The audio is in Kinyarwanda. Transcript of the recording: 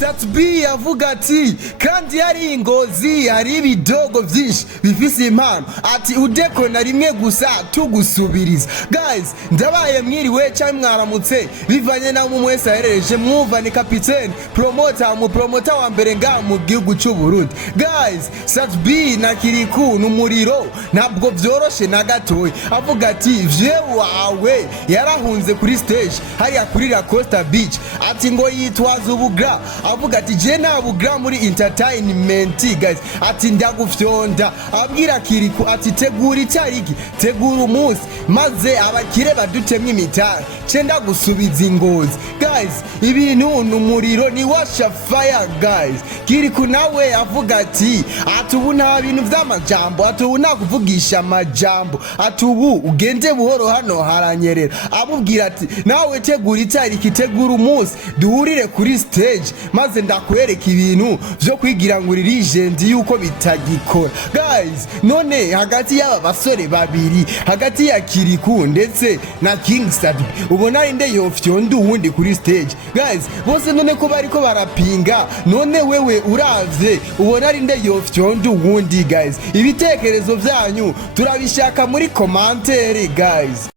Bdi avuga ati kandi yari ingozi hari ibidogo byinshi bifise impano ati udeko na rimwe gusa tugusubiriza. Guys, ndabaye mwiriwe cyangwa mwaramutse bivanye na mu mwese aherereje mwumva ni Kaptain promoter wa mbere nga mu gihugu cy'u Burundi. Guys, Bdi na Kirikou n'umuriro ntabwo byoroshe na gatoya. Avuga ati vye wawe yarahunze kuri stage hariya kuri La Costa Beach ati ngo yitwaza ubugra. Avuga ati je nta bugra muri entertainment guys, ati ndagufyonda. Abwira Kirikou ati tegura itariki, tegura umunsi maze abakire badutemwe imitara cenda gusubiza ingozi. Guys, ibintu n'umuriro ni washa fire guys. Kirikou nawe avuga ati ubu nta bintu vy'amajambo, ubu nta kuvugisha amajambo, ubu ugende buhoro hano haranyerera. Amubwira ati nawe tegura itariki, tegura umunsi duhurire kuri stage maze ndakwereka ibintu byo kwigira ngo legend yuko bitagikora. Guys, none hagati y'aba basore babiri, hagati ya Kirikou ndetse na Bdi, ubona arinde yofyonda uwundi kuri stage. Guys, bose none ko bariko barapinga, none wewe uravye ubona arinde yofyonda uwundi. Guys, ibitekerezo byanyu turabishaka muri commentaire guys.